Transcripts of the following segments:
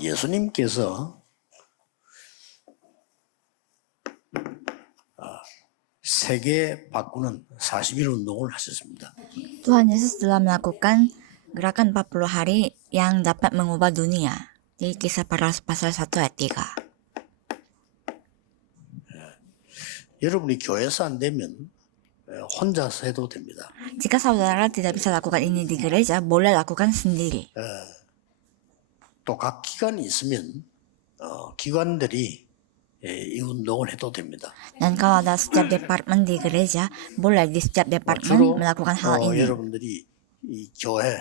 예수님께서 세계 바꾸는 40일 운동을 하셨습니다. Tuhan Yesus telah melakukan gerakan 40 hari yang dapat mengubah dunia di Kisah Para Rasul pasal 1 ayat 3. 여러분이 교회에서 안 되면 혼자서 해도 됩니다. Jika saudara tidak bisa lakukan ini di gereja, boleh lakukan sendiri. 또 각 기관이 있으면 기관들이 이 운동을 해도 됩니다. Dan kalau ada setiap departemen di gereja, boleh di setiap departemen melakukan hal ini. 여러분들이 이 교회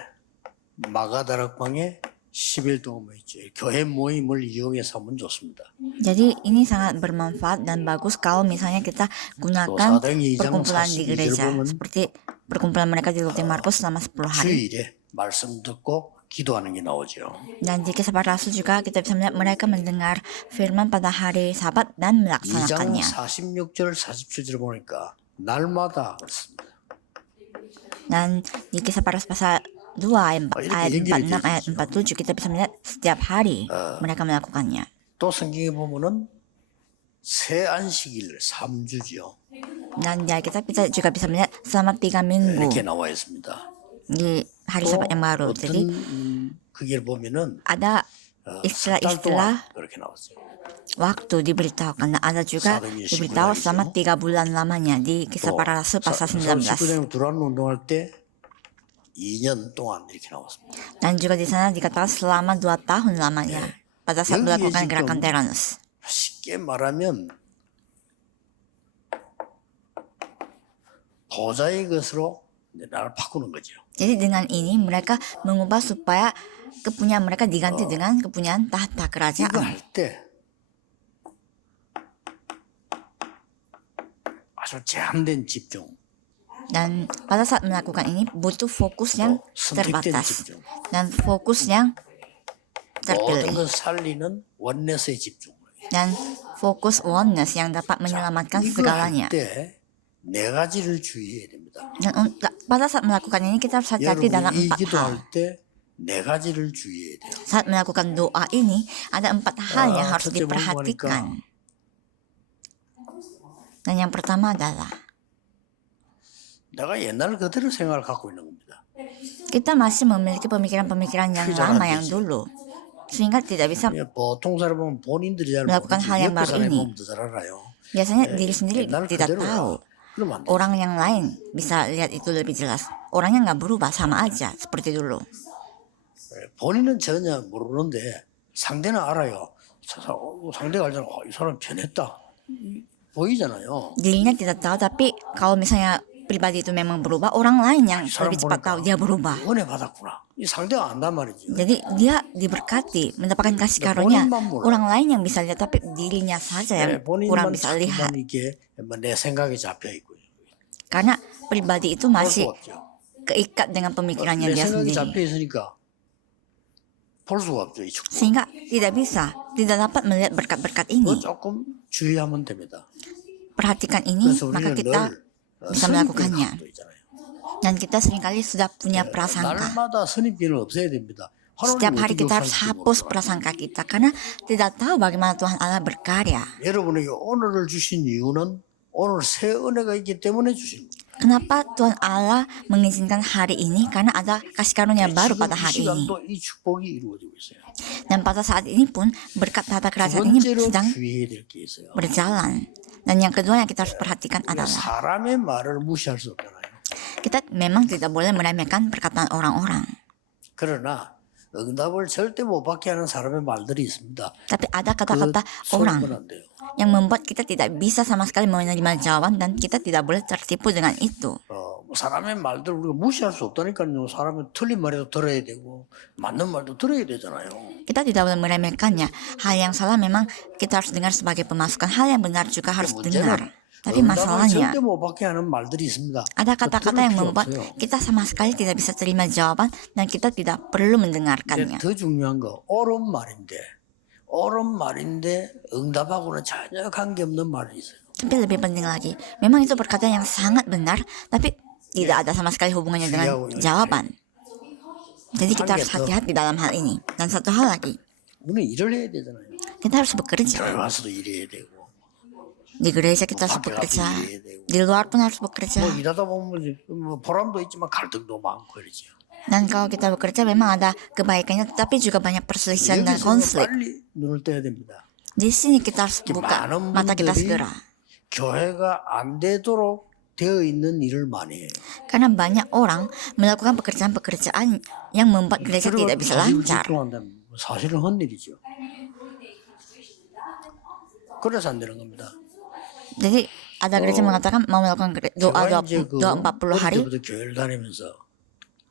마가다락방에 10일 동안 모였죠. 교회 모임을 이용해서 하면 좋습니다. Jadi ini sangat bermanfaat dan bagus kalau misalnya kita gunakan perkumpulan di gereja, seperti perkumpulan mereka di Lotte Markus selama 10 hari. 주일에 말씀 듣고 기도하는 게 나오죠. Dan di Kisah Para Rasul juga kita bisa melihat mereka mendengar firman pada hari Sabat dan 2장 melaksanakannya. 46절 47절 보니까 날마다 그렇습니다. Dan di Kisah Para Rasul pasal 2 ayat 46 ayat 47 kita bisa melihat setiap hari mereka melakukannya. 또 성경에 보면은 새 안식일 3주죠. Dan di Alkitab kita juga bisa melihat selama 3 minggu 이렇게 나와 있습니다. di hari Sabat yang baru. Jadi 그게 보면은 ada istilah-istilah 그렇게 나왔어요. waktu diberitahukan. Nah, ada juga diberitahu selama 3 bulan lamanya di Kisah Para Rasul pasal 19. 19장 들어가는 운동할 때 2년 동안 이렇게 나왔습니다. Dan juga di sana dikatakan selama 2 tahun lamanya pada saat melakukan gerakan Tyrannus. 쉽게 말하면 보좌의 것으로 나라를 바꾸는 거죠. Jadi dengan ini mereka mengubah supaya kepunyaan mereka diganti dengan kepunyaan tahta 이거 kerajaan. 할 때 아주 제한된 집중, Dan pada saat melakukan ini butuh fokus yang 선택된 terbatas 집중, dan fokus yang 모든 terpilih 걸 살리는 원내스의 집중. dan fokus oneness yang dapat menyelamatkan 이거 segalanya. 할 때 네 가지를 주의해야 됩니다. Dan pada saat melakukan ini kita harus hati-hati dalam 여러분이 이 4 hal. 기도할 때 네 가지를 주의해야 돼요. Saat melakukan doa ini ada 4 hal yang harus 첫째 diperhatikan. Dan yang pertama adalah 내가 옛날 그대로 생각을 갖고 있는 겁니다. kita masih memiliki pemikiran-pemikiran yang lama yang dulu, sehingga tidak bisa 보통 사람은 본인들이 잘 melakukan 모르지 hal yang 옆에 baru 사람이 ini. 보면 더 잘 알아요. Biasanya diri sendiri 옛날 tidak 그대로야. tahu. 그러면 안 돼. Orang yang lain bisa lihat itu lebih jelas. Orangnya nggak berubah, sama aja seperti dulu. 본인은 전혀 모르는데 상대는 알아요. 상대가 알잖아. 이 사람 변했다. 보이잖아요. Dirinya tidak tahu, tapi kalau misalnya pribadi itu memang berubah, orang lain yang lebih cepat tahu dia berubah. 은혜 받았구나. 이 상대가 안단 말이죠. Jadi dia diberkati, mendapatkan kasih karunia. Orang lain yang bisa lihat, tapi dirinya saja yang kurang 본인만 bisa lihat. 이게 내 생각에 잡혀 있고요. Karena pribadi itu 볼 masih 수가 없죠. keikat dengan pemikirannya 내 dia 생각이 sendiri. 잡혀 있으니까 볼 수가 없죠. 이 축복. Sehingga tidak bisa, tidak dapat melihat berkat-berkat ini. 그거 조금 주의하면 됩니다. Perhatikan ini, 그래서 maka 우리는 kita 늘 bisa melakukannya. 선입견을 있잖아요. Dan kita seringkali sudah punya prasangka. 날마다 선입견을 없애야 됩니다. Setiap hari 하나님 kita 어떻게 harus 역사하실지 hapus 몰라요. prasangka kita karena tidak tahu bagaimana Tuhan Allah berkarya. 여러분에게 오늘을 주신 이유는 오늘 새 은혜가 있기 때문에 주신 거예요. Kenapa Tuhan Allah mengizinkan hari ini? Karena ada kasih karunia baru 지금 pada 이 hari ini. 시간도 이 축복이 이루어지고 있어요. Dan pada saat ini pun berkat tata 두 kerajaan ini 번째로 sedang 주의해야 될 게 있어요. berjalan. Dan yang kedua yang kita harus perhatikan adalah 사람의 말을 무시할 수 없잖아요. kita memang tidak boleh meremehkan perkataan orang-orang. 그러나 응답을 절대 못 받게 하는 사람의 말들이 있습니다. Tapi ada kata-kata orang 소리는 안 돼요. yang membuat kita tidak bisa sama sekali menerima jawaban dan kita tidak boleh tertipu dengan itu. 사람의 말들 우리가 무시할 수 없다니까요. 사람은 틀린 말에도 들어야 되고 맞는 말도 들어야 되잖아요. Kita tidak boleh meremehkannya. Hal yang salah memang kita harus dengar sebagai pemasukan. Hal yang benar juga harus dengar. Tapi 응답을 masalahnya 절대 못 받게 하는 말들이 있습니다. ada kata-kata yang 필요 membuat 없어요. kita sama sekali tidak bisa terima jawaban dan kita tidak perlu 근데 mendengarkannya. 더 중요한 거 옳은 말인데 응답하고는 전혀 관계없는 말이 있어요. Tapi lebih penting lagi, memang itu perkataan yang sangat benar, tapi tidak ada sama sekali hubungannya dengan jawaban. Jadi kita harus hati-hati dalam hal ini. Dan satu hal lagi, 우리는 일을 해야 되잖아요. Kita harus bekerja. 교회 와서도 일해야 되고 Di gereja kita harus 밖에 가서 bekerja. 일해야 되고 Di luar pun harus bekerja. 뭐 일하다 보면 뭐 보람도 있지만 갈등도 많고 그러죠. Dan kalau kita bekerja memang ada kebaikannya, tetapi juga banyak perselisihan dan 여기서 konflik. 빨리 눈을 떠야 됩니다. Di sini kita harus buka 많은 mata kita 분들이 segera. 교회가 안 되도록 되어 있는 일을 많이 해요. Karena banyak orang melakukan pekerjaan-pekerjaan yang membuat gereja tidak bisa lancar. 집중한다면 사실은 헛일이죠. 그래서 안 되는 겁니다. Jadi ada gereja mengatakan mau melakukan doa 제가 이제 40 hari, 어릴 때부터 교회를 다니면서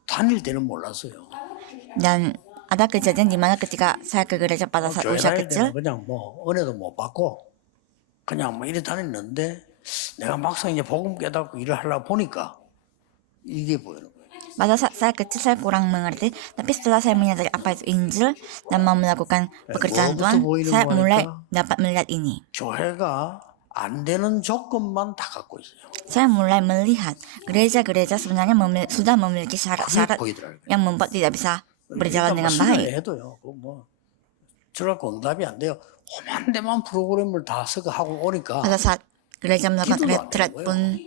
다닐 때는 몰랐어요. dan ada kejadian di mana ketika saya ke gereja pada saat 교회 usia 다닐 kecil, 때는 그냥 뭐 은혜도 못 받고 그냥 뭐 이래 다녔는데 내가 막상 이제 복음 깨닫고 일을 하려 보니까 이게 보이는 거예요. pada saat saya kecil saya kurang mengerti, tapi setelah saya menyadari apa itu Injil dan mau melakukan pekerjaan Tuhan, saya mulai dapat melihat ini. 교회가 안 되는 조건만 다 갖고 있어요. Saya mulai melihat gereja-gereja sebenarnya sudah memiliki syarat-syarat yang membuat tidak bisa berjalan dengan baik. 해도요. 뭐 저라고 응답이 안 돼요. 험한 데만 프로그램을 다 쓰고 하고 오니까 Pada saat gereja melakukan retreat pun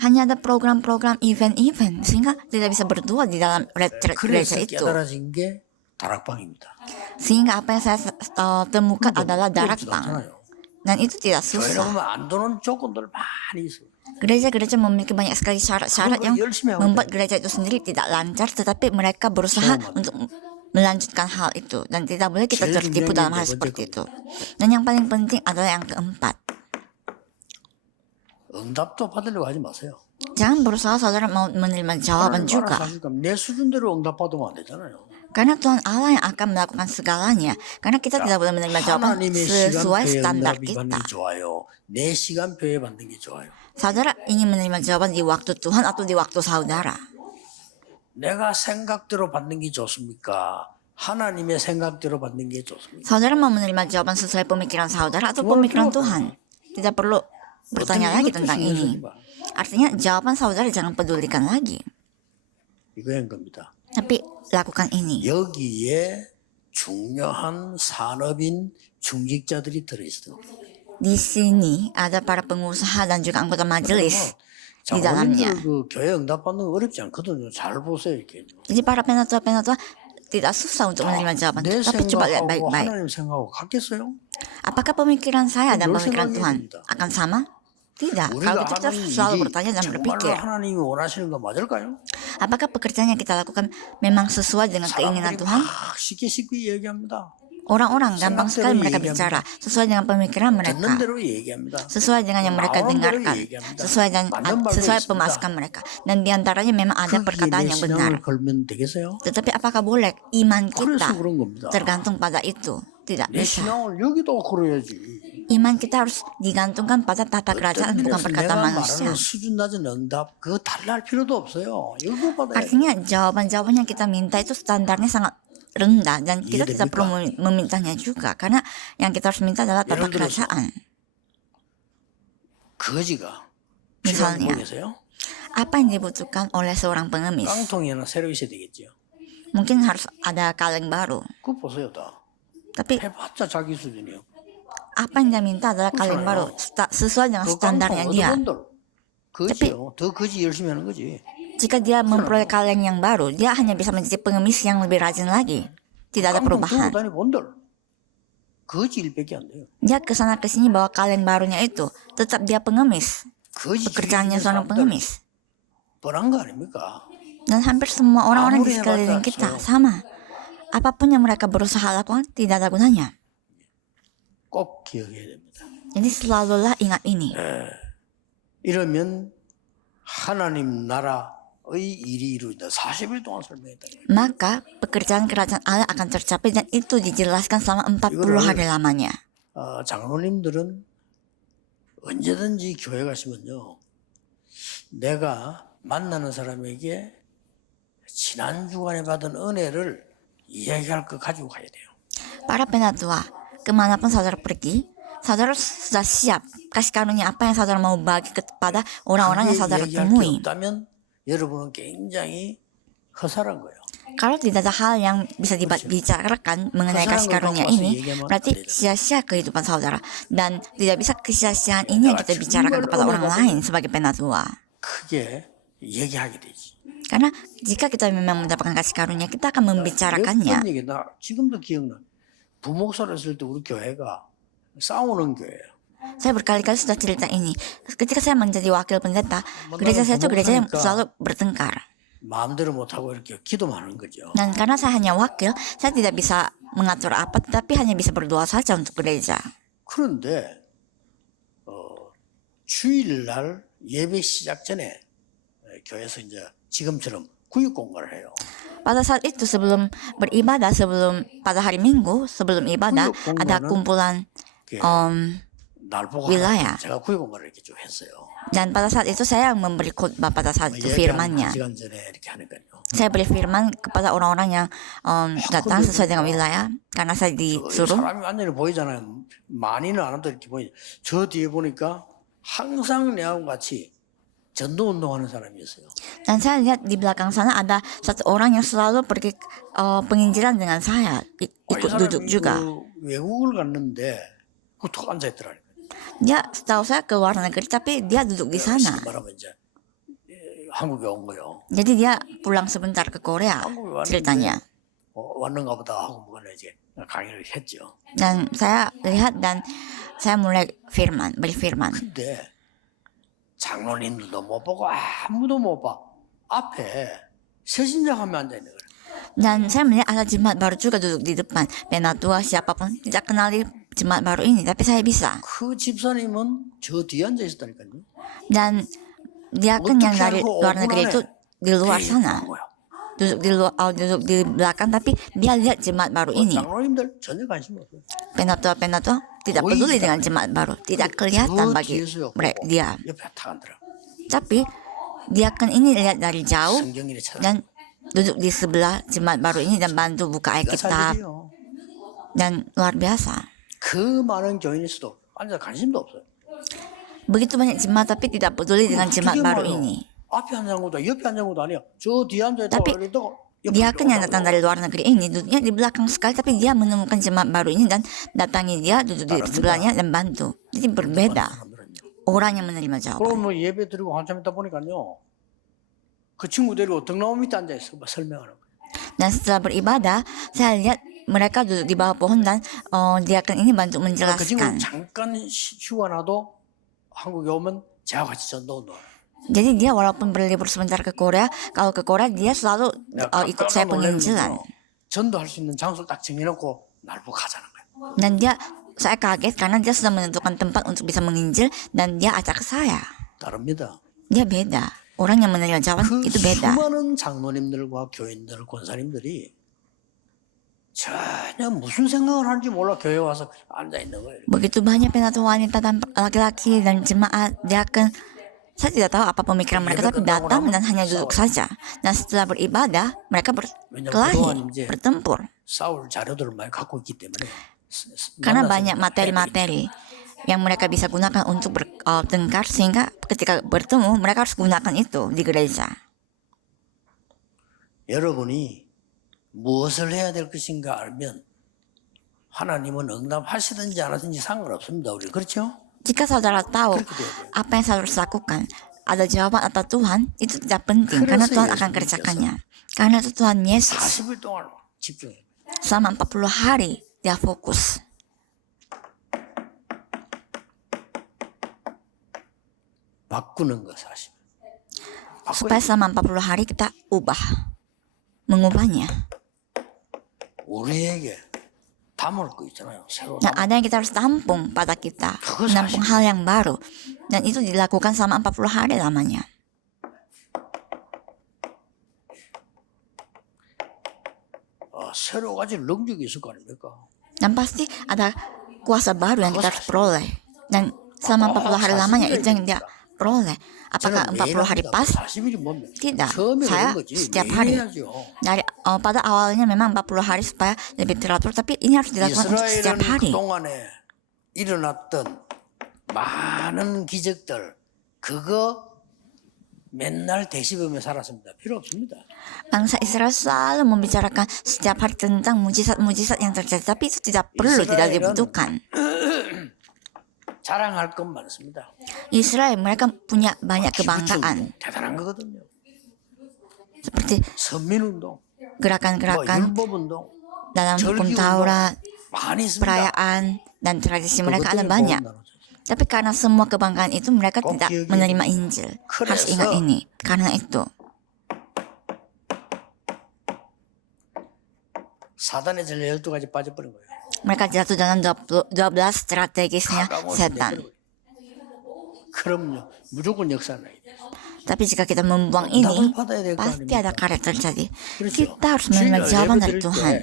hanya ada program-program event-event sehingga tidak bisa berdoa di dalam retreat gereja 그래서 itu. 깨달아진 게 다락방입니다. Sehingga apa yang saya temukan adalah 어렵지도 darakpang. 않잖아요. Dan itu tidak 교회를 susah. 보면 안 되는 조건들 많이 있어요. Gereja-gereja memiliki banyak sekali syarat-syarat yang membuat gereja itu sendiri tidak lancar, tetapi mereka berusaha untuk melanjutkan hal itu, dan tidak boleh kita tertipu dalam hal seperti itu. Dan yang paling penting adalah yang keempat. 응답도 받으려고 하지 마세요. Jangan berusaha saudara mau menerima jawaban juga. 내 수준대로 응답 받으면 안 되잖아요. Karena Tuhan Allah yang akan melakukan segalanya. Karena kita tidak boleh menerima jawaban 하나님의 sesuai 시간표에 standar 응답이 받는 kita. 게 좋아요. 내 시간표에 받는 게 좋아요. Saudara ingin menerima jawaban di waktu Tuhan atau di waktu saudara? 내가 생각대로 받는 게 좋습니까? 하나님의 생각대로 받는 게 좋습니까? Saudara mau menerima jawaban sesuai pemikiran saudara atau pemikiran Tuhan? Tidak perlu bertanya lagi tentang ini. Artinya jawaban saudara jangan pedulikan lagi. 이거인 겁니다. Tapi lakukan ini. 여기에 중요한 산업인 중직자들이 들어있어요. Di sini ada para pengusaha dan juga anggota majelis di dalamnya. 그 교회 응답 받는 거 어렵지 않거든요. 잘 보세요 이렇게. Jadi para penatua-penatua tidak susah untuk menerima jawaban. 내 Tapi coba lihat 생각하고 baik-baik. 하나님 생각하고 같겠어요? Apakah pemikiran saya dan 늘 pemikiran Tuhan 생각해야 됩니다. akan sama? Tidak. Kalau 우리가 kita 하는 selalu 일이 bertanya dan 정말로 berpikir, 하나님이 원하시는 거 맞을까요? apakah pekerjaan yang kita lakukan memang sesuai dengan keinginan 사람들이 Tuhan? 막 쉽게 얘기합니다. Orang-orang gampang sekali mereka bicara sesuai dengan pemikiran mereka, 듣는 대로 얘기합니다. sesuai dengan yang mereka dengarkan, sesuai pemasukan mereka. Dan diantaranya memang ada perkataan yang benar. 걸면 되겠어요? Tetapi apakah boleh iman 그래서 kita 그런 겁니다. tergantung pada itu? Tidak 내 bisa. 신앙을 여기도 걸어야지. Iman kita harus digantungkan pada tata kerajaan, bukan 내가 perkataan manusia. 말하는 수준 낮은 응답 그거 달랄 필요도 없어요. 이거 받아야 돼. Artinya jawaban-jawaban yang kita minta itu standarnya sangat rendah, dan kita Iya, tidak perlu memintanya juga, karena yang kita harus minta adalah tata 예를 들어서 kerajaan. 거지가 필요한 Misalnya, 모르겠어요? apa yang dibutuhkan oleh seorang pengemis? 깡통이 하나 새로 있어야 되겠죠. Mungkin harus ada kaleng baru. 그거 보세요 다. Tapi 해봤자 자기 수준이요. apa yang dia minta adalah kaleng baru sesuai dengan 그 standarnya 깡통 dia. 얻어본들. 거지요. 더 거지 열심히 하는 거지. Jika dia memperoleh kaleng yang baru, dia hanya bisa menjadi pengemis yang lebih rajin lagi. Tidak ada 깡통 perubahan. 들고 다니 본들. 거지 일밖에 안 돼요. Dia kesana kesini bawa kaleng barunya itu, tetap dia pengemis. 거지 Pekerjaannya seorang 사람들 pengemis. 뻔한 거 아닙니까? Dan hampir semua orang-orang di 아무리 sekeliling 해봤자 kita sama. Apapun yang mereka berusaha lakukan tidak ada gunanya. 꼭 기억해야 됩니다. Jadi selalulah ingat ini. 이러면 하나님 나라의 일이 이루어진다. 40일 동안 설명했다. Maka pekerjaan kerajaan Allah akan tercapai, dan itu dijelaskan selama 40 hari lamanya. 장로님들은 언제든지 교회 가시면요. 내가 만나는 사람에게 지난 주간에 받은 은혜를 이야기할 거 가지고 가야 돼요. Para penatua, kemanapun saudara pergi, saudara sudah siap kasih karunia apa yang saudara mau bagi kepada orang-orang yang saudara 얘기할 게 temui. 없다면 여러분은 굉장히 허술한 거예요. Kalau tidak ada hal yang bisa dibicarakan mengenai kasih karunia ini, berarti sia-sia kehidupan saudara. Dan tidak bisa kesia-siaan ini yang kita bicarakan kepada orang lain sebagai penatua. 크게 얘기하게 되지. Karena jika kita memang mendapatkan kasih karunia, kita akan membicarakannya. 얘기 나 지금도 기억나. 부목사를 했을 때 우리 교회가 싸우는 교회예요. Saya berkali-kali sudah cerita ini. Ketika saya menjadi wakil pendeta, gereja saya itu gereja yang selalu bertengkar. 마음대로 못하고 이렇게 기도만 하는 거죠. Dan karena saya hanya wakil, saya tidak bisa mengatur apa, tetapi hanya bisa berdoa saja untuk gereja. 그런데 주일날 예배 시작 전에 교회에서 이제 지금처럼 구육 공부를 해요. Pada saat itu sebelum beribadah, pada hari Minggu sebelum ibadah ada kumpulan 날 보고 wilayah. 제가 구육 공부를 이렇게 좀 했어요. Dan pada saat itu saya memberi khutbah pada saat itu firmannya. 시간 전에 이렇게 하니까요. Saya beri firman kepada orang-orang yang datang sesuai dengan wilayah karena saya disuruh. 사람이 완전히 보이잖아요. 많이는 안 와도 이렇게 보이. 저 뒤에 보니까 항상 내하고 같이 전도 운동하는 사람이 있어요. Dan saya lihat di belakang sana ada satu orang yang selalu pergi penginjilan dengan saya, ikut duduk juga. 외국을 갔는데 툭 앉아 있더라고요. Dia setahu saya ke luar negeri tapi dia duduk di sana. 말하면 이제 한국에 온 거요. Jadi dia pulang sebentar ke Korea ceritanya. 왔는가 보다 하고 뭐가 이제 강의를 했죠. Dan saya lihat dan saya mulai beri firman. 근데 장로님들도 못 보고 아무도 못 봐. 앞에 새신자가면 앉아 있는 거예요. Dan saya melihat ada jemaat baru juga duduk di depan. Penatua siapapun tidak kenali jemaat baru ini, tapi saya bisa. 그 집사님은 저 뒤에 앉아 있었다니까요. Dan dia kan yang dari luar negeri itu di luar sana, duduk di belakang, tapi dia lihat jemaat baru ini. 장로님들 전혀 관심 없어요. Penatua tidak peduli dengan jemaat baru, tidak kelihatan bagi dia. 옆에 탁 앉더라. Tapi dia kan ini lihat dari jauh 성경일에 찾아. dan duduk di sebelah jemaat baru ini dan bantu buka Alkitab. Dan luar biasa. 그 많은 교인에서도 앉아 관심도 없어요. Begitu banyak jemaat tapi tidak peduli dengan jemaat baru ini. 앞에 앉은 것도 옆에 앉은 것도 아니야. 저 뒤에 앉아 있다고 Tapi 그래도 dia kan yang datang dari luar negeri ini duduknya di belakang sekali, tapi dia menemukan jemaat baru ini dan datangi dia, duduk di sebelahnya dan bantu. Jadi berbeda orang yang menerima jawaban. 그럼 뭐 예배 드리고 한참 있다 보니까요. 그 친구 데리고 등나무 밑에 앉아 있어. 설명하는 거예요. Dan setelah beribadah, saya lihat mereka duduk di bawah pohon dan dia kan ini bantu 그 친구 menjelaskan. 잠깐 휴가 나도 한국에 오면 제가 같이 전도 운동. Jadi dia walaupun berlibur sebentar ke Korea, kalau ke Korea dia selalu ikut saya penginjilan. 전도할 수 있는 장소를 딱 정해놓고 날 보고 가자는 거예요. Dan saya kaget karena dia sudah menentukan tempat untuk bisa menginjil dan dia ajak saya. 다릅니다. Dia beda. Orang yang menerima jawaban 그 itu beda. 수많은 장로님들과 교인들, 권사님들이 전혀 무슨 생각을 하는지 몰라 교회 와서 앉아 있는 거예요. Begitu banyak penatua wanita dan laki-laki dan jemaat, saya tidak tahu apa pemikiran mereka, tapi datang dan hanya duduk saja. Dan setelah beribadah, mereka berkelahi, bertempur. 싸울 자료들을 많이 갖고 있기 때문에 Karena banyak materi-materi yang mereka bisa gunakan untuk bertengkar, sehingga ketika bertemu, mereka harus gunakan itu di gereja. 여러분이 무엇을 해야 될 것인가 알면 하나님은 응답하시든지 안 하든지 상관없습니다. 우리 그렇죠? Jika saudara tahu apa yang saudara harus lakukan, ada jawaban atau Tuhan, itu tidak penting karena Tuhan akan kerjakannya. Karena itu Tuhan Yesus 40일 동안 집중해. selama 40 hari dia fokus. 바꾸는 거 사실. Supaya selama 40 hari kita mengubahnya. 우리에게 담을 거 있잖아요. 새로. Nah, ada yang kita harus tampung pada kita, menampung hal yang baru. Dan itu dilakukan selama 40 hari lamanya. 새로 가질 능력이 있을 거 아닙니까? Dan pasti ada kuasa baru yang kita harus peroleh. Dan selama 40 hari lamanya itu yang dia peroleh. Apakah 40 hari pas? Tidak. Saya setiap hari. Pada awalnya memang 40 hari supaya lebih teratur, tapi ini harus dilakukan untuk setiap hari. 그동안에 일어났던 많은 기적들 그거 맨날 대시보며 살았습니다. 필요 없습니다. Bangsa Israel selalu membicarakan setiap hari tentang mujizat-mujizat yang terjadi, tapi itu tidak perlu, tidak dibutuhkan. 자랑할 건 많습니다. Israel mereka punya banyak kebanggaan, 대단한 거거든요. seperti 선민운동, 뭐 gerakan-gerakan 율법운동 dalam hukum Taurat, 많이 있습니다. perayaan dan tradisi mereka ada 그것 때문에 banyak. 복음 나누죠. Tapi karena semua kebanggaan itu mereka tidak menerima Injil. Harus ingat ini. Karena itu 사단의 전략 12가지 빠져버린 거예요. mereka jatuh dalam 12 strategisnya setan. 그럼요. 무조건 역사 나요. Tapi jika kita membuang ini, pasti ada karet terjadi. Kita harus menerima jawaban dari Tuhan.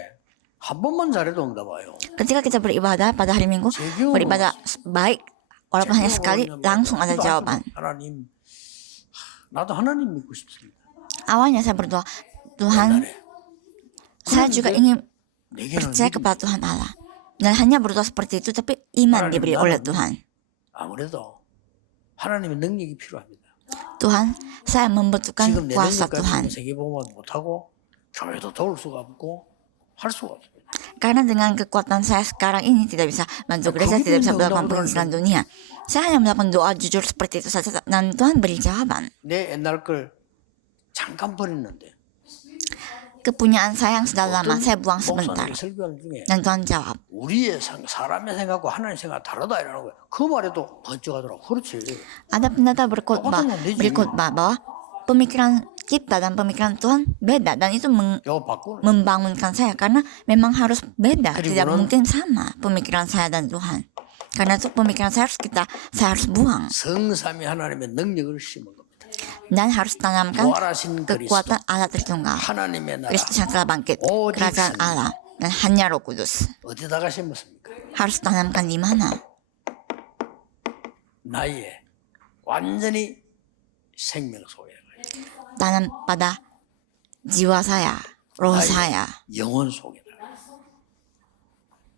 한 번만 잘해도 응답 와요. Ketika kita beribadah pada hari Minggu, beribadah baik, walaupun hanya sekali, langsung ada jawaban. 하나님, 나도 하나님 믿고 싶습니다. Awalnya saya berdoa, Tuhan, saya juga ingin 내게는 percaya kepada Tuhan Allah. Dan hanya berdoa seperti itu, tapi iman diberi oleh Tuhan. 아무래도 하나님의 능력이 필요합니다. Tuhan, saya membutuhkan 지금 내 kuasa 능력까지 Tuhan. 세계복음화도 못하고 교회도 도울 수가 없고 할 수가 없습니다. Karena dengan kekuatan saya sekarang ini tidak bisa bantu gereja, tidak bisa melakukan penginjilan dunia. Saya hanya melakukan doa jujur seperti itu saja dan Tuhan beri jawaban. 내 옛날 걸 잠깐 버렸는데 Kepunyaan saya yang sudah lama saya buang sebentar. 목사님이 설교하는 중에 Dan Tuhan jawab, 우리의 사람의 생각과 하나님의 생각 다르다 이러는 거예요. 그 말에도 번쩍하더라고. 그렇지. ada pendeta berkhotbah bahwa pemikiran kita dan pemikiran Tuhan beda, dan itu 이거 바꾸는 membangunkan saya karena memang harus beda, tidak 그리고는 mungkin sama pemikiran saya dan Tuhan. Karena itu pemikiran saya harus buang 성삼위 하나님의 능력을 심은 겁니다. dan harus tanamkan 부활하신 그리스도 kekuatan Allah Tritunggal, 하나님의 나라 Kristus yang telah bangkit, 오직 kerajaan 성령. Allah, dan hanya Roh Kudus. 어디다가 심었습니까? Harus tanamkan di mana? 나의 완전히 생명 속에 Tanam pada jiwa saya, roh saya, 영혼 속에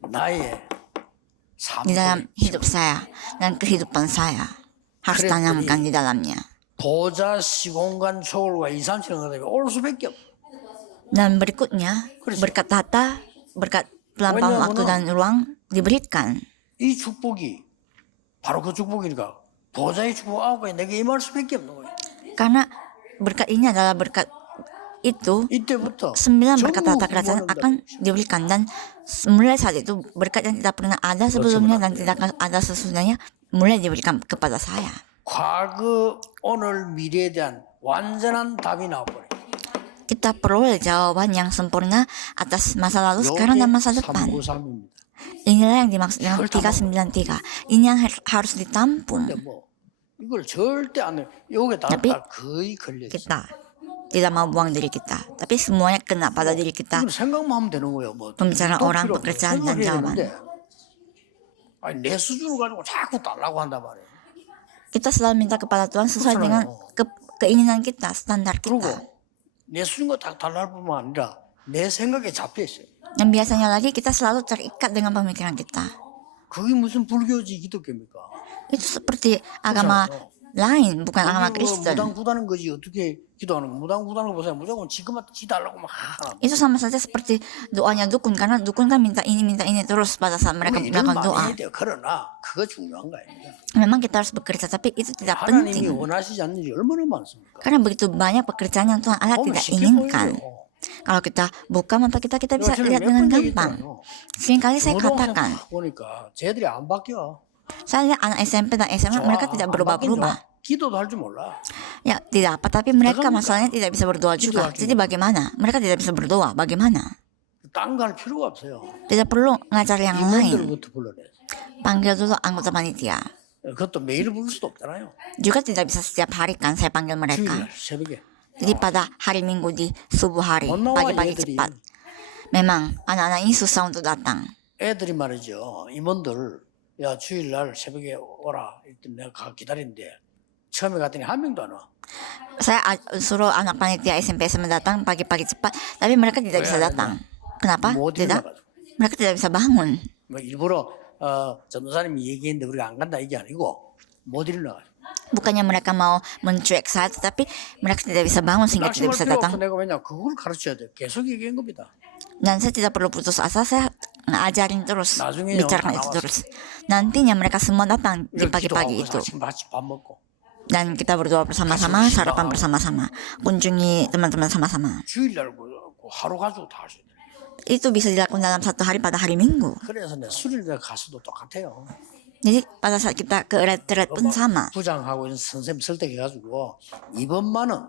나의 삶 di dalam 속에 hidup saya dan kehidupan saya. Harus tanamkan di dalamnya. 보좌 시공간 초월과 2, 3, 7은 올 수밖에 없어. Dan berikutnya, berkat tata, berkat pelampang waktu dan ruang diberikan. 이 축복이 바로 그 축복이니까 보좌의 축복 9가지 내게 임할 수밖에 없는 거예요. Karena berkat ini adalah berkat itu, 이때부터 9 berkat tata kerajaan akan diberikan, dan mulai saat itu berkat yang tidak pernah ada sebelumnya dan tidak akan ada sesudahnya mulai diberikan kepada saya. 과거, 오늘, 미래에 대한 완전한 답이 나와버려요. Kita peroleh jawaban yang sempurna atas masa lalu, sekarang dan masa depan. 393입니다. Inilah yang dimaksud dengan 393. Ini yang harus ditampung. 근데 뭐 이걸 절대 안 해요. 여기에 다 Tapi 거의 걸려 있어요. kita tidak mau buang diri kita, tapi semuanya kena pada diri kita. 이건 생각만 하면 되는 거예요. 뭐 Pembicaraan 또 orang, 필요 없어요. pekerjaan, dan 생각해야 jawaban. 되는데, 아니 내 수준을 가지고 자꾸 달라고 한단 말이에요. Kita selalu minta kepada Tuhan sesuai dengan keinginan kita, standar 그리고 kita. 내 수준과 딱 달라할 뿐만 아니라 내 생각에 잡혀 있어요. Dan biasanya lagi kita selalu terikat dengan pemikiran kita. 그게 무슨 불교지 기독교입니까? Itu seperti agama lain, bukan agama Kristen. 무당구다는 거지 어떻게 기도하는 거? 무당구다는 거 보세요. 무조건 지금한테 지달라고 막 하나. Itu sama saja seperti doanya dukun, karena dukun kan minta ini terus pada saat mereka 일을 melakukan 많이 doa. 해야 돼요. 그러나 그거 중요한 거 아닙니다. Memang kita harus bekerja, tapi itu tidak 하나님이 penting. 원하시지 않는 일이 얼마나 많습니까? Karena begitu banyak pekerjaan yang Tuhan Allah 보면 tidak 쉽게 inginkan. 보여요. Kalau kita buka mata kita bisa 제가 lihat 몇 dengan 번 gampang. 얘기했잖아요. Seringkali saya 고등학생 katakan, 딱 보니까 쟤들이 안 바뀌어. saya lihat anak SMP dan SMA mereka tidak 안 berubah-berubah. 바뀌죠. 기도도 할 줄 몰라. Ya tidak apa, tapi mereka masalahnya tidak bisa berdoa juga. Jadi bagaimana? Mereka tidak bisa berdoa, bagaimana? 딴 거 할 필요가 없어요. Tidak perlu ngajar yang lain. 임원들부터 불러내. Panggil dulu anggota panitia. 그것도 매일 부를 수도 없잖아요. Juga tidak bisa setiap hari kan saya panggil mereka. 주일날 새벽에. Jadi pada hari Minggu di subuh hari, 못 나와, pagi-pagi 얘들이. cepat. Memang anak-anak ini susah untuk datang. 애들이 말이죠. 임원들 야 주일날 새벽에 오라. 일단 내가 기다린대. 처음에 갔더니 한 명도 안 와. Saya suruh anak panitia SMP SMA datang pagi-pagi cepat, tapi mereka tidak bisa datang. Kenapa? 못 Tidak. 일어나가지고. Mereka tidak bisa bangun. 뭐 일부러 전도사님이 얘기했는데 우리가 안 간다 이게 아니고 못 일어나가지고. Bukannya mereka mau mencuek saya, tetapi mereka tidak bisa bangun sehingga tidak 낙심할 bisa 필요 없어. datang. 내가 왜냐 그걸 가르쳐야 돼. 계속 얘기한 겁니다. Dan saya tidak perlu putus asa, saya ngajarin terus, 나중에 bicarakan itu terus. Nantinya mereka semua datang di 이렇게 pagi-pagi 기도하고 itu. 같이 밥 먹고 Dan kita berdoa bersama-sama, sarapan bersama-sama, kunjungi teman-teman sama-sama. 주일날 그 하루 가지고 다 할 수 있는. Itu bisa dilakukan dalam satu hari pada hari Minggu. 그래서 내 수련회 가서도 똑같아요. Jadi pada saat kita ke retret pun sama. 부장하고 이런 선생님 설득해가지고 이번만은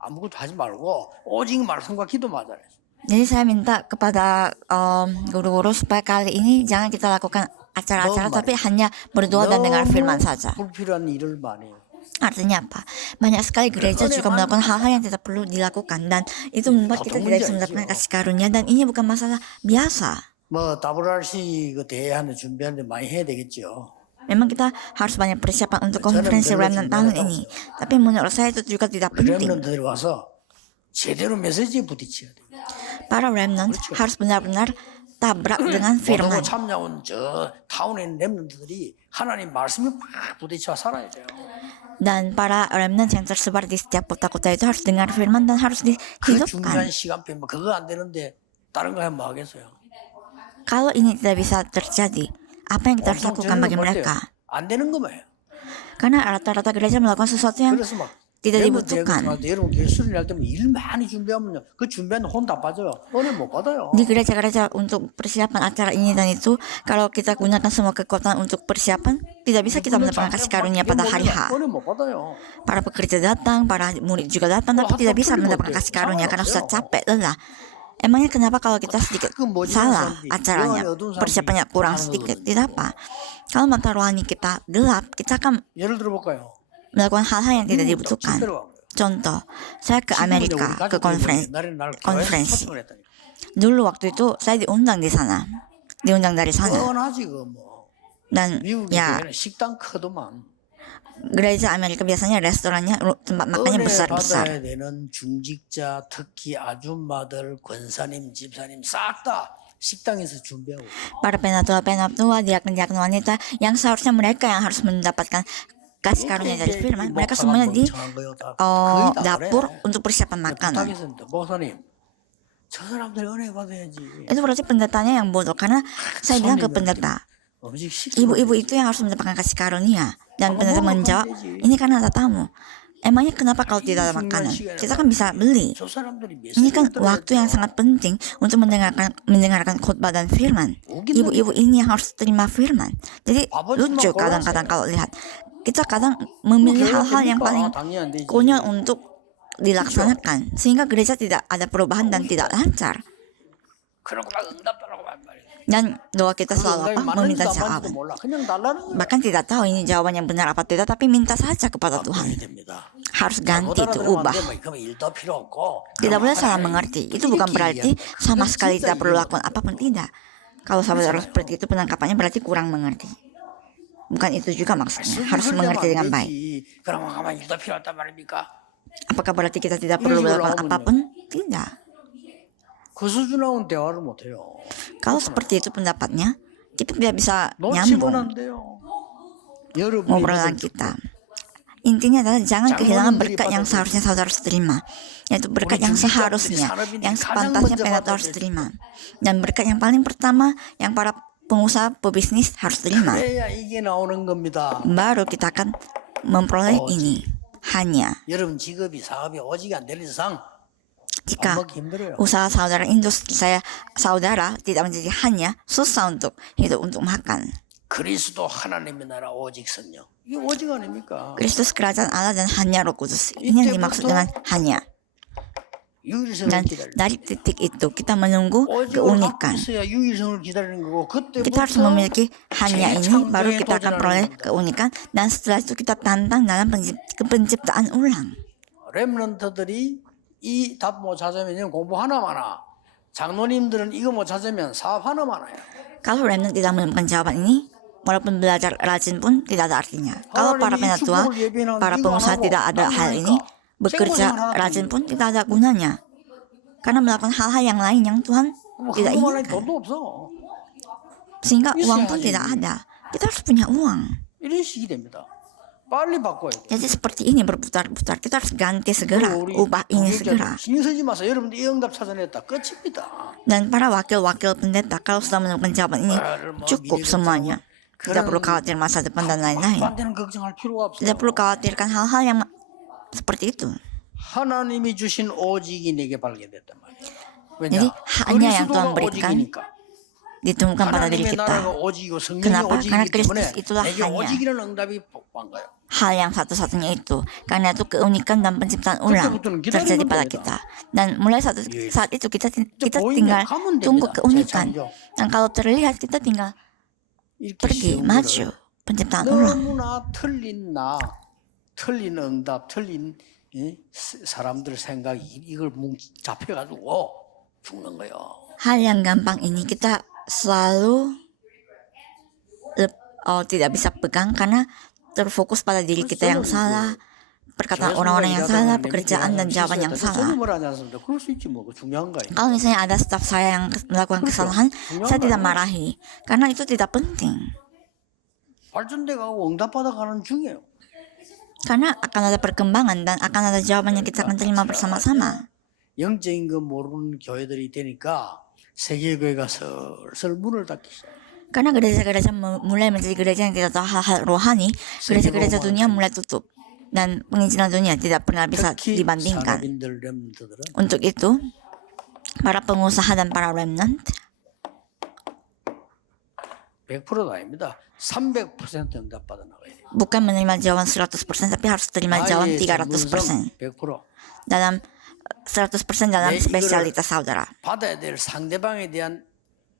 아무것도 하지 말고 오직 말씀과 기도만 하자. Jadi saya minta kepada guru-guru supaya kali ini jangan kita lakukan acara-acara, tapi hanya berdoa dan dengar firman saja. 불필요한 일을 많이 해요. Artinya apa? Banyak sekali gereja juga melakukan hal-hal yang tidak perlu dilakukan, dan itu membuat kita tidak bisa mendapatkan kasih karunia, dan ini bukan masalah biasa. 뭐 WRC 그 대회하는 준비하는데 많이 해야 되겠죠. Memang kita harus banyak persiapan untuk konferensi Remnant tahun ini, tapi menurut saya itu juga tidak penting. 렘넌트들이 와서 제대로 메시지에 부딪혀야 돼요. Para Remnant harus benar-benar tabrak dengan firman. 모두가 참여한 저 타운에 있는 렘넌트들이 하나님 말씀이 막 부딪혀 살아야 돼요. Dan para Remnant yang tersebar di setiap kota-kota itu harus dengar firman dan harus 그 dihidupkan. 중요한 시간표 뭐 그거 안 되는데 다른 거 하면 뭐 하겠어요? Kalau ini tidak bisa terjadi, apa yang kita harus lakukan bagi mereka? 안 되는 거예요. Karena rata-rata gereja melakukan sesuatu yang 그래서 막 tidak dibutuhkan. 여러분 교회 수련할 때면 일 많이 준비하면요 그 준비하는 혼 다 빠져요. 은혜 못 받아요. Di gereja-gereja untuk persiapan acara ini dan itu, kalau kita gunakan semua kekuatan untuk persiapan, tidak bisa kita mendapatkan kasih karunia pada hari H. 은혜 못 받아요. Para pekerja datang, para murid juga datang, tapi tidak bisa mendapatkan kasih karunia karena sudah capek, lelah. Emangnya kenapa kalau kita sedikit salah acaranya, persiapannya kurang sedikit? Tidak apa. Kalau mata rohani kita gelap, kita akan 예를 들어 볼까요? melakukan hal-hal yang tidak dibutuhkan. Contoh, saya ke Amerika, ke konferensi. Dulu waktu itu saya diundang di sana, diundang dari sana. 뻔하지 그 뭐. Dan 미국이 ya, 식당 크더만. gereja Amerika biasanya restorannya, tempat makannya 은혜 besar-besar. 받아야 되는 중직자, 특히 아줌마들, 권사님, 집사님 싹 다 식당에서 준비하고. Para penatua-penatua, diaken-diaken wanita, yang seharusnya mereka yang harus mendapatkan kasih karunia dari firman, mereka semuanya di dapur untuk persiapan makanan. 부탁했습니다. 목사님, 저 사람들 은혜 받아야지. Itu berarti pendetanya yang bodoh, karena saya bilang ke pendeta, 음식 시켜. ibu-ibu itu yang harus mendapatkan kasih karunia. Dan pendeta menjawab, ini kan ada tamu. Emangnya kenapa kalau tidak ada makanan? Kita kan bisa beli. 저 사람들이 Ini kan waktu yang sangat penting untuk mendengarkan khutbah dan firman. Ibu-ibu ini yang harus terima firman. Jadi lucu kadang-kadang kalau lihat. Kita kadang memilih hal-hal yang paling konyol untuk dilaksanakan, sehingga gereja tidak ada perubahan dan tidak lancar. 그러고 막 응답하라고 말 말이야. Dan doa kita selalu apa? Meminta 맞는지도 안 jawaban. 맞는지도 몰라. 그냥 달라는 거야. Bahkan tidak tahu ini jawaban yang benar apa tidak, tapi minta saja kepada 바꿔야 Tuhan. 됩니다. Harus 못 ganti itu, 알아들으면 ubah. 안 돼. 뭐 그러면 일도 필요 없고. Tidak boleh salah mengerti. Itu bukan berarti sama sekali tidak perlu lakukan apapun, tidak. Kalau saudara seperti itu, penangkapannya berarti kurang mengerti. Bukan itu juga maksudnya. Harus mengerti dengan baik. 그러면 가만 일도 필요 없단 말입니까? Apakah berarti kita tidak perlu melakukan apapun? Tidak. 그 수준 나온 대화를 못 해요. Kalau seperti itu pendapatnya, kita tidak bisa 놓치면 nyambung 안 돼요. 여러분이 ngobrolan kita. Intinya adalah jangan kehilangan berkat yang seharusnya saudara harus terima, yaitu berkat yang seharusnya, yang sepantasnya penatua harus terima, dan berkat yang paling pertama yang para pengusaha pebisnis harus terima. 그래야 이게 나오는 겁니다. Baru kita akan memperoleh ini. Hanya 여러분 직업이 사업이 오직 안 될 이상 jika 먹기 힘들어요. usaha saudara, industri saudara tidak menjadi hanya susah untuk hidup, untuk makan. 그리스도 하나님의 나라 오직 선요. 이게 오직 아닙니까? Kristus kerajaan Allah dan hanya Roh Kudus. Ini yang dimaksud dengan hanya. 유일성을 Dan 기다려. dari titik itu kita menunggu 오직을 갖고 keunikan. 있어야 유일성을 기다리는 거고 Kita harus 그때부터 memiliki hanya ini, baru kita akan peroleh keunikan, dan setelah itu kita tantang dalam penciptaan ulang. 렘넌트들이 이 답 못 찾으면 공부 하나 많아. 장로님들은 이거 못 찾으면 사업 하나 많아요. Kalau remnant tidak menemukan jawaban ini, walaupun belajar rajin pun tidak ada artinya. Kalau para penatua, para pengusaha tidak ada hal ini, bekerja rajin pun tidak ada gunanya. Karena melakukan hal-hal yang lain yang Tuhan tidak 그거 말할 inginkan. 돈도 없어. Sehingga uang pun tidak ada. Kita harus punya uang. 이런 식이 됩니다. 빨리 바꿔야 돼. Jadi seperti ini berputar-putar. Kita harus ganti segera, ubah ini segera. 신경 쓰지 마세요. 여러분들 이 응답 찾아냈다. 끝입니다. Dan para wakil-wakil pendeta kalau sudah menemukan jawaban ini cukup semuanya. Tidak perlu khawatir masa depan dan lain-lain. 반대는 걱정할 필요가 없어요. Tidak perlu khawatirkan hal-hal yang seperti itu. 하나님이 주신 오직이 내게 발견됐단 말이에요. Jadi hanya yang Tuhan 그리스도가 berikan 오직이니까. ditemukan pada diri 하나님의 kita. 나라가 오직이고 성령이 Kenapa? Karena 오직이기 때문에 Kristus itulah 내게 hanya 오직이라는 응답이 온 거예요. hal yang satu-satunya itu. Karena itu keunikan dan penciptaan ulang terjadi pada kita. Dan mulai saat itu kita tinggal tunggu keunikan. Dan kalau terlihat kita tinggal pergi, maju, penciptaan ulang. 너무나 틀린 응답, 틀린 사람들 생각이 이걸 잡혀가지고 죽는 거예요. Hal yang gampang ini kita selalu tidak bisa pegang karena terfokus pada diri kita yang salah, perkataan orang-orang yang salah, pekerjaan dan jawaban yang salah. Kalau misalnya ada staf saya yang melakukan kesalahan, saya tidak marahi karena itu tidak penting. 발전돼가고 응답받아가는 중이에요. Karena akan ada perkembangan dan akan ada jawaban yang kita akan terima bersama-sama. 영적인 거 모르는 교회들이 되니까 세계교회가 슬슬 문을 닫기 시작해요. Karena gereja-gereja mulai menjadi gereja yang tidak tahu hal-hal rohani, gereja-gereja dunia mulai tutup dan penginjilan dunia tidak pernah bisa dibandingkan. Untuk itu, para pengusaha dan para remnant 100%도 아닙니다. 300% 응답받아 나가야 돼요. bukan menerima jawaban 100%, tapi harus terima jawaban 300%. 100%. Dalam 100% dalam spesialitas saudara. 받아야 될 상대방에 대한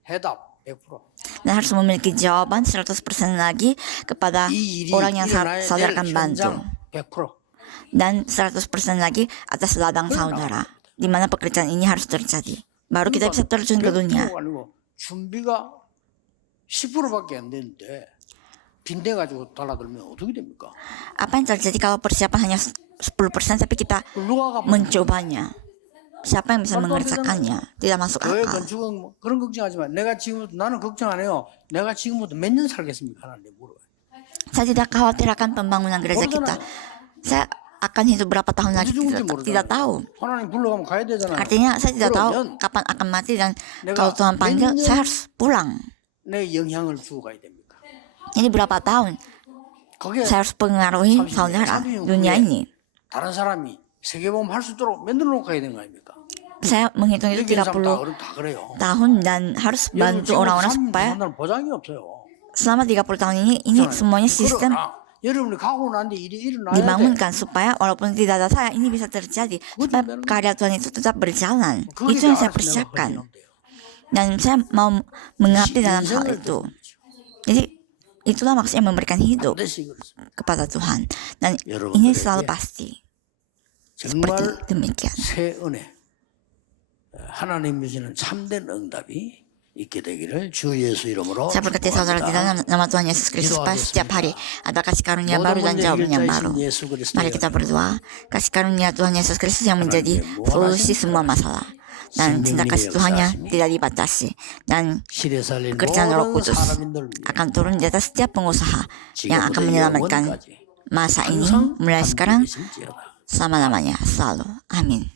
해답 100%. Dan harus memiliki jawaban 100% lagi kepada orang yang saudara akan bantu. 100%. Dan 100% lagi atas ladang saudara, di mana pekerjaan ini harus terjadi. Baru kita bisa terjun ke dunia. 준비가 10%밖에 안 되는데 빈대 가지고 달라들면 어떻게 됩니까? Apa yang terjadi kalau persiapan hanya 10% tapi kita mencobanya? Siapa yang bisa mengerjakannya? Tidak masuk 교회 akal. 건축은 그런 걱정하지 마. 내가 지금부터 나는 걱정 안 해요. 내가 지금부터 몇 년 살겠습니까? 하나님 물어요. Saya tidak khawatir akan pembangunan gereja kita. Saya akan hidup berapa tahun lagi tidak tahu. 하나님 불러가면 가야 되잖아요. Artinya saya tidak tahu kapan akan mati dan kalau Tuhan panggil saya harus pulang. 내 영향을 주고 가야 됩니까? Ini berapa tahun 거기에 saya harus pengaruhi saudara dunia ini. 다른 사람이 세계보험 할 수 있도록 만들어 놓고 가야 되는 거 아닙니까? Saya menghitung itu 30 다 그래요. tahun dan harus bantu orang-orang supaya 보장이 없어요. selama 30 tahun ini semuanya sistem 여러분이 가고 난데 일이 일어나야 돼. dibangunkan supaya walaupun tidak ada saya ini bisa terjadi supaya karya Tuhan itu tetap berjalan. Itu yang saya persiapkan dan saya mau mengabdi dalam hal itu. Jadi itulah maksudnya memberikan hidup kepada Tuhan dan ini selalu pasti seperti demikian. 새 은혜 하나님이 주시는 참된 응답이 있게 되기를 주 예수 이름으로 Saya berkati saudara di dalam nama Tuhan Yesus Kristus supaya setiap hari ada kasih karunia baru dan jawaban yang baru. Mari kita berdoa. Kasih karunia Tuhan Yesus Kristus yang menjadi solusi semua masalah. Dan cinta kasih Tuhannya tidak dibatasi. Dan pekerjaan Roh Kudus akan turun di atas setiap pengusaha yang akan menyelamatkan masa ini mulai sekarang selama-lamanya selalu. Amin.